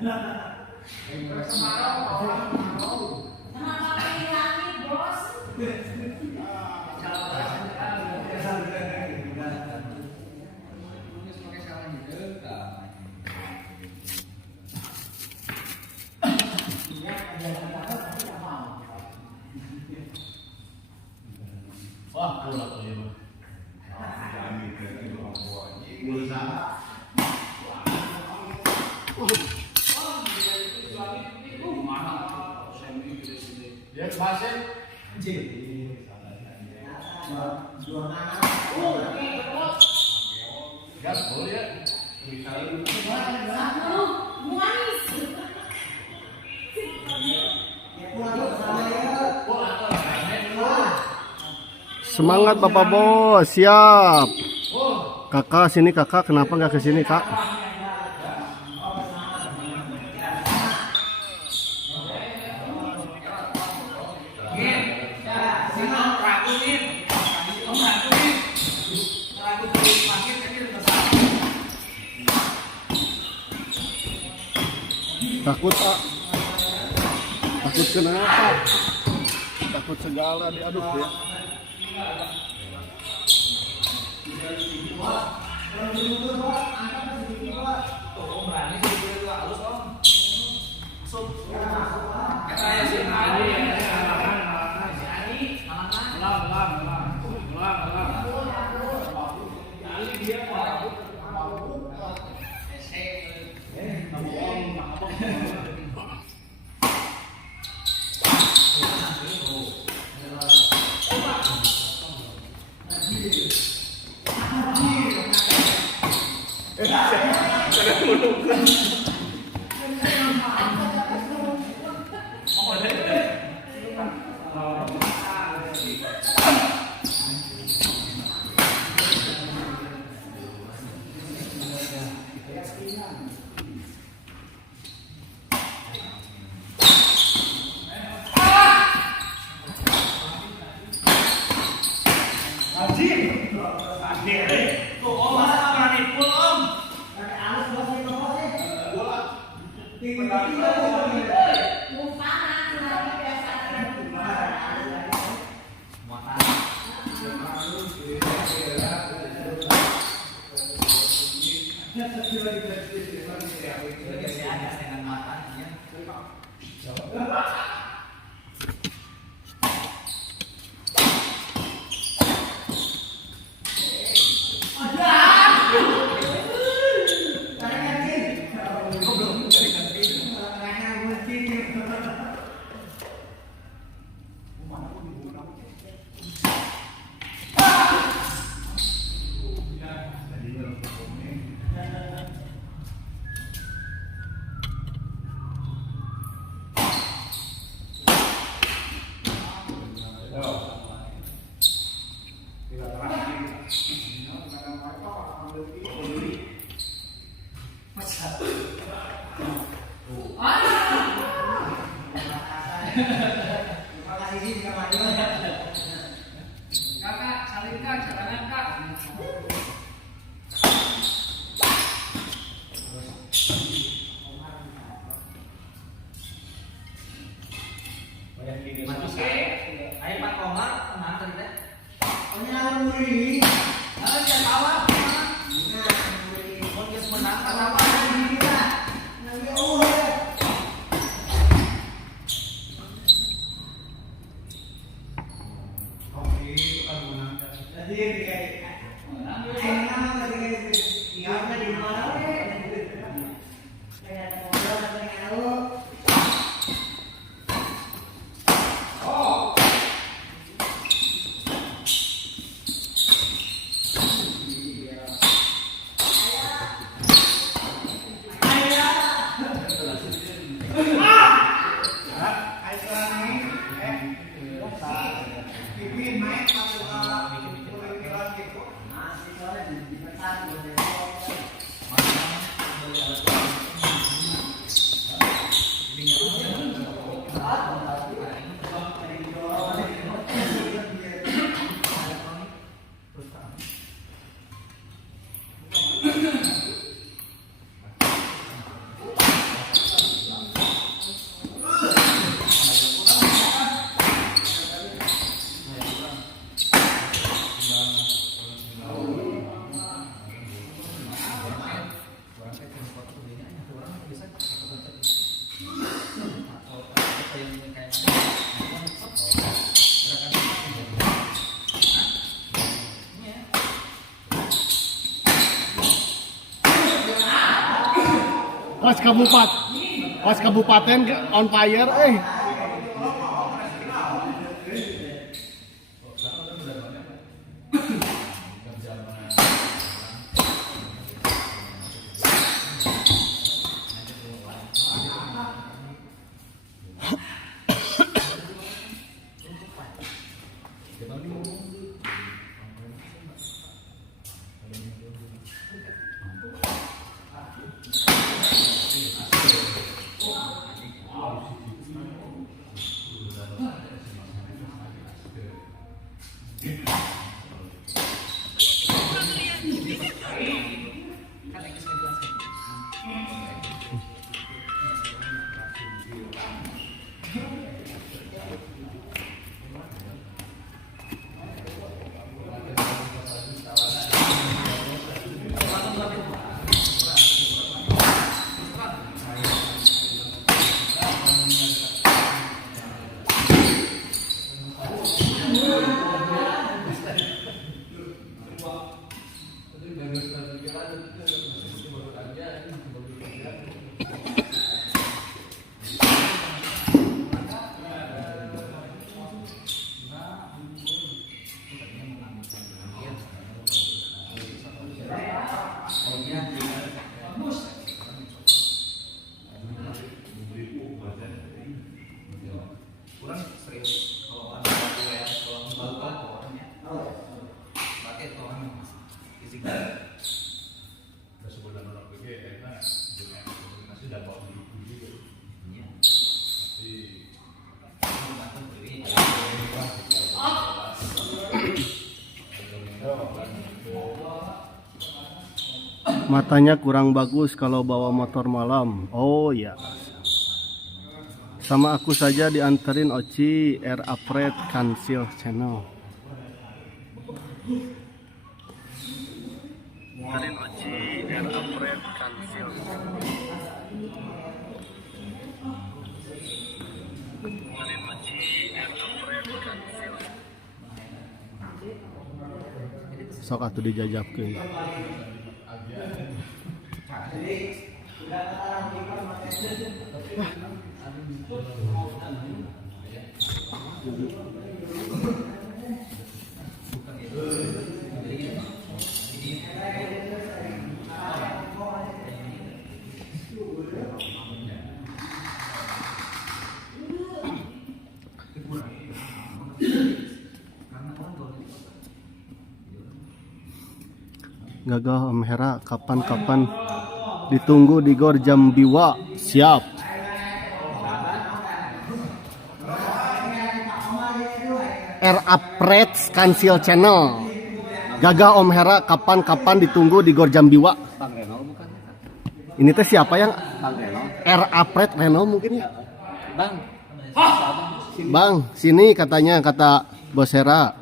Wah, pulang tuh ya. Dia pasien. Gas boleh ya. Semangat Bapak Bos, siap. Kakak sini kakak, kenapa nggak ke sini kak? Takut pak? Takut kenapa? Takut segala diaduk ya. Kakak, salinkan, jangan kak. Ayo Pak Komar, tenang tadi teh. Ini lawan muri. Nah, dia kawan. Mau dia menang apa? Was kabupaten on fire, kurang serius kalau ada kalau orangnya pakai itu orang fisik sebulan orang pergi enak dengan masih dapat beli juga iya matanya kurang bagus kalau bawa motor malam. Oh ya. Sama aku saja dianterin Oci R Upgrade Cancel Channel. Dianterin Oci R Upgrade Cancel. Dianterin Oci R Upgrade Cancel. Sok atuh dijajabkeun. Gagah Om Hera, kapan-kapan ditunggu di Gor Jambiwa. Siap. R Upgrade Cancel Channel. Gagah Om Hera, kapan-kapan ditunggu di Gor Jambiwa. Bang Reno bukan Ini teh siapa yang Bang Reno R Upgrade Reno mungkin ya? Bang Bang, sini katanya kata Bos Hera.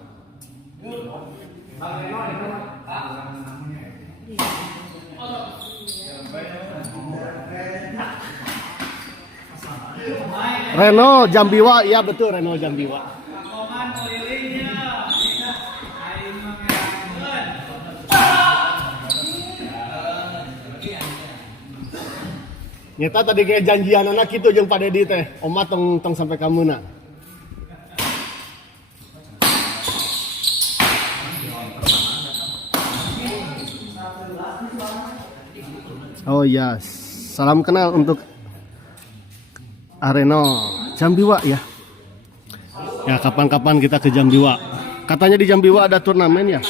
Reno Jambiwa, iya betul Reno Jambiwa. Nyata tadi kayak janjian anak gitu jeung Pak Dedi teh. Oma tong sampai kamu nak. Oh iya, salam kenal untuk Areno Jambiwa ya. Ya kapan-kapan kita ke Jambiwa. Katanya di Jambiwa ada turnamen ya.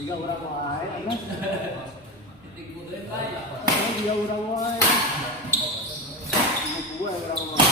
Tiga orang wae, Titik budaya baik. tiga orang wae. Dua orang wae.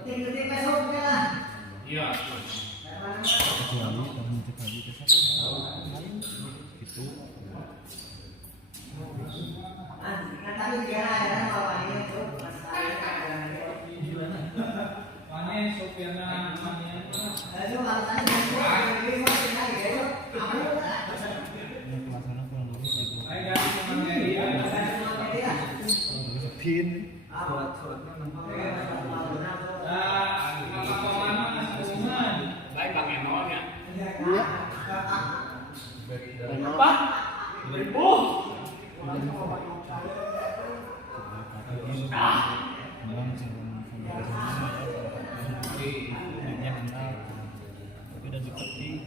Ketik-ketik besok ya. Iya. kecuali kamu cek lagi ke siapa lain gitu. Mana Sofiana Yang pelaksana kurang lebih gitu. Pin. baik Bang Enol ya. Iya. Pak. Memang calon duitnya kenal, tapi udah deket sih.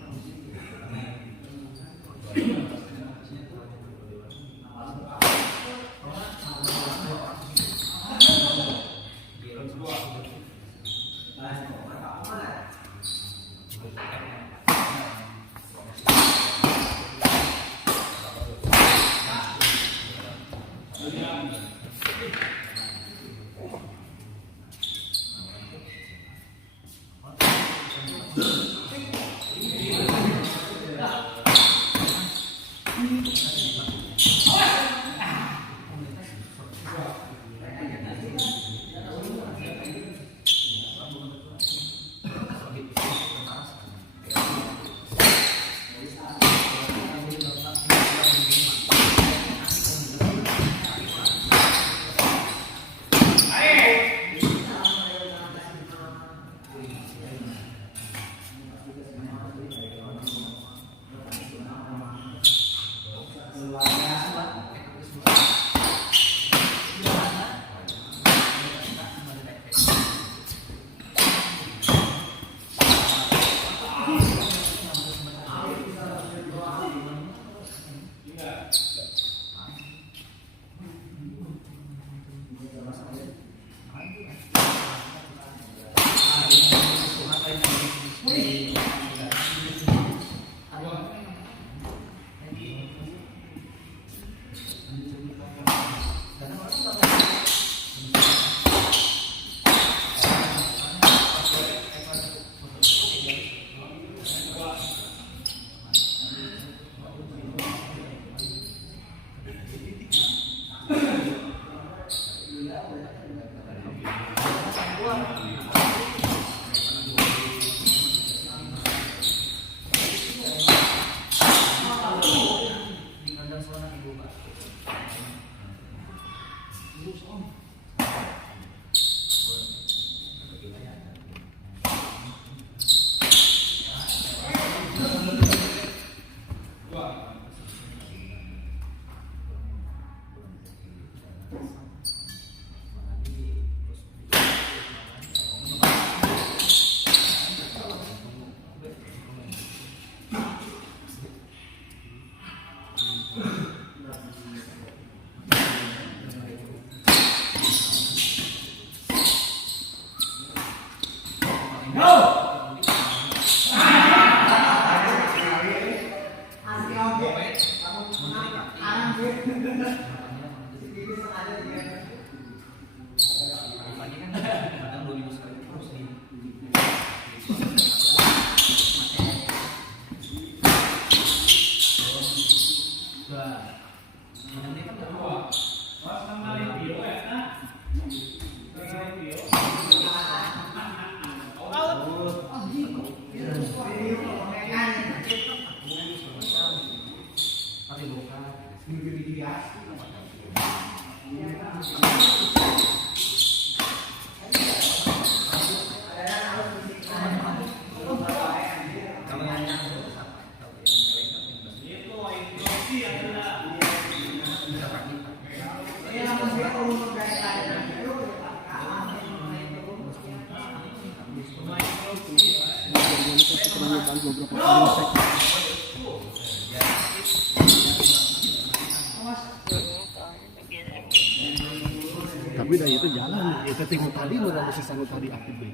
Tapi dari itu jalan, itu tinggal tadi mau sisa tadi aktif deh.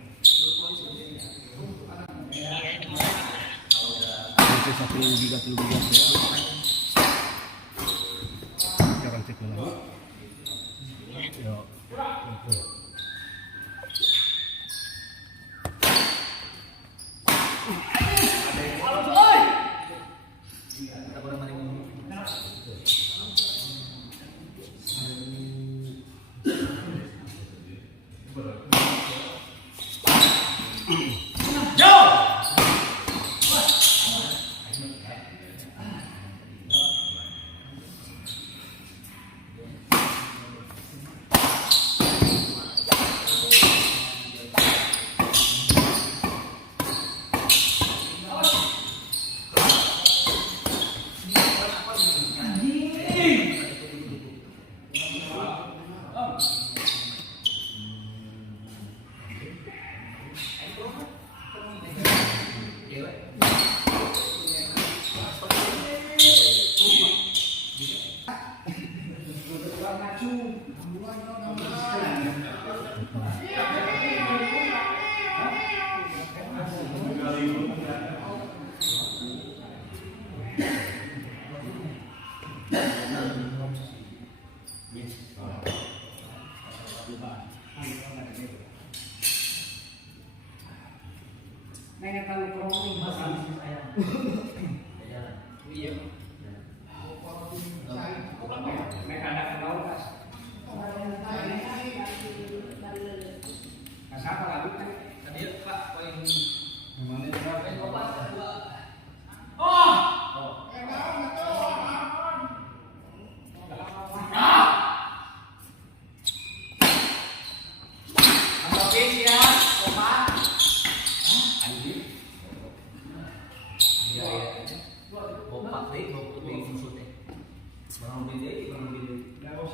Masih 1 giga ya. Sekarang cek lagi. Yo.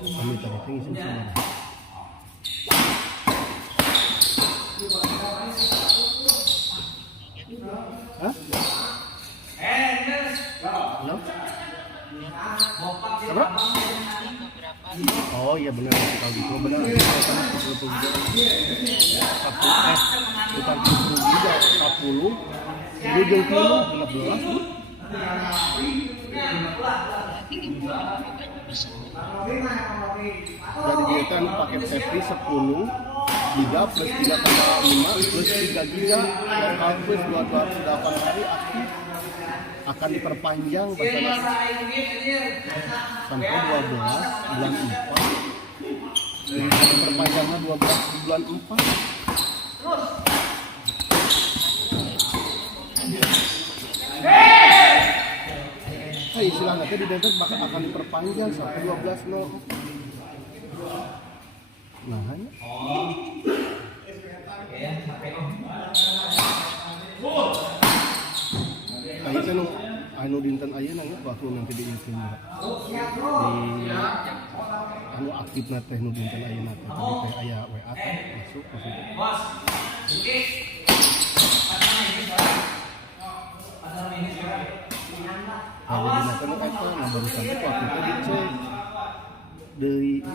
Kami tadi tinggi sama. Hah? Halo? Apa? Oh iya benar kalau gitu benar. Bukan 10 juga 10. Ini jeung 15. Dari kita paket happy 10 giga plus 3,5 plus 3 giga lokal plus 208 hari aktif akan diperpanjang sampai 12 bulan 4 diperpanjangnya 12 bulan 4 istilahnya di Denten bakal akan diperpanjang sampai 12.04. Nah, hanya. Kayak kan anu dinten ayeuna nya waktu nanti di Infinite. Di anu aktif teh nu dinten ayeuna teh teh aya WA masuk maksudnya. Kalau dinakan eta nah barusan teh waktu itu dicek dari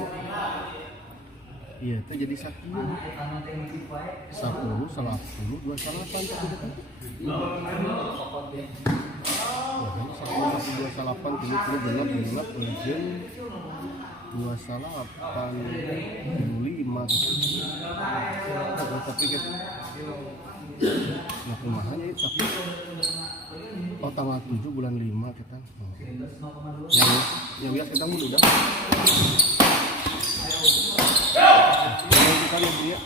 iya teh jadi sakieu 10 10 28 teh gitu kan. Ya kan 10 28 genep jeung 28 5 tapi gitu. Nah kumaha nya tapi tanggal 7 bulan 5 kita. Yang biasa kita udah. Kita dia.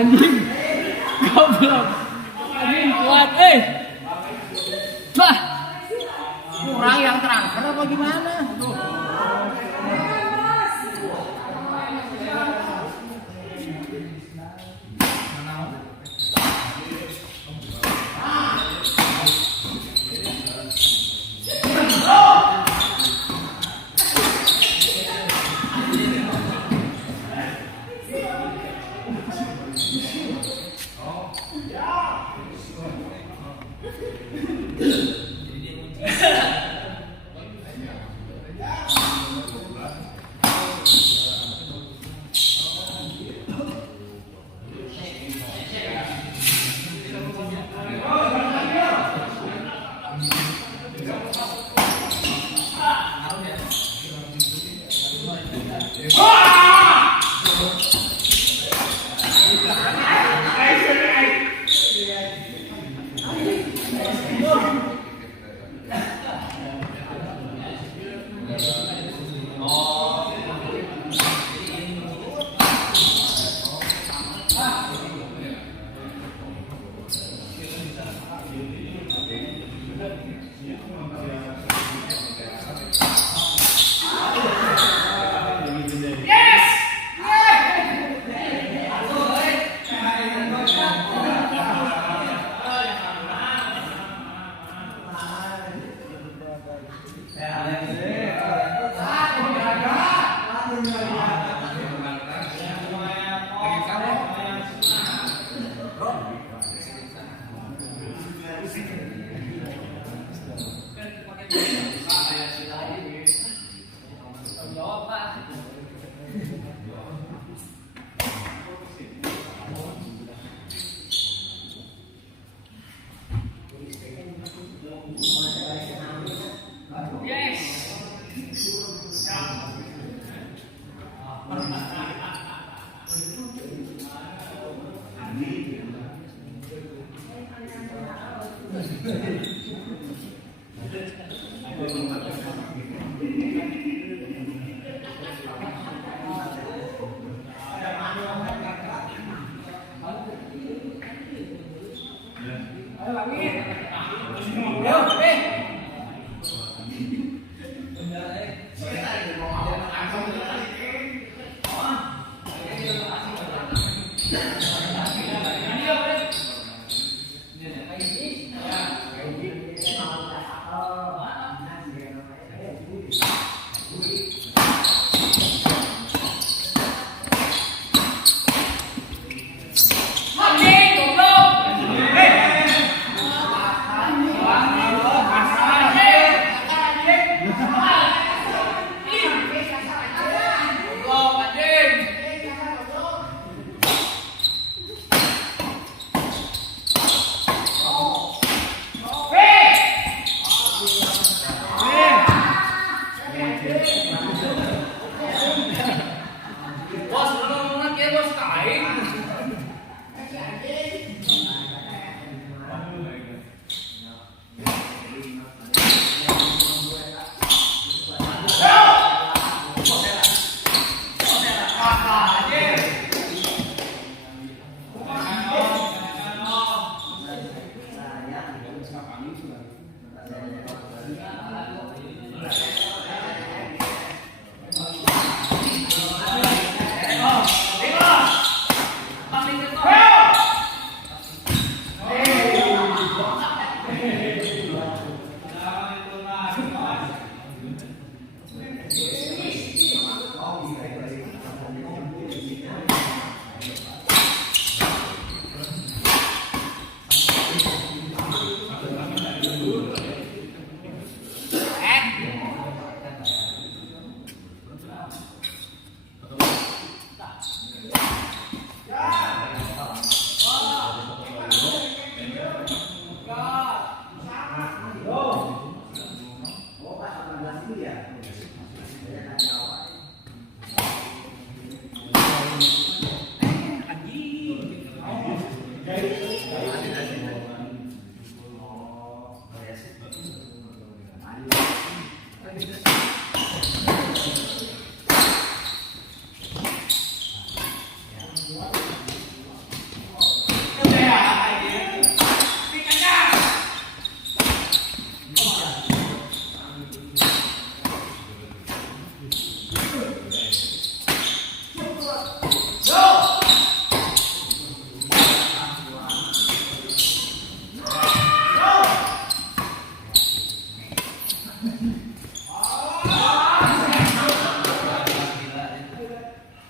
Anjing. Goblok. Anjing kuat, Bah. Kurang yang transfer apa gimana?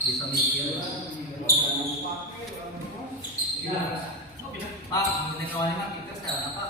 bisa mikir. Pak, ini kawannya Pak, kita sekarang apa?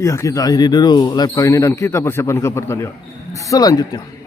Ya, kita akhiri dulu live kali ini dan kita persiapan ke pertandingan selanjutnya.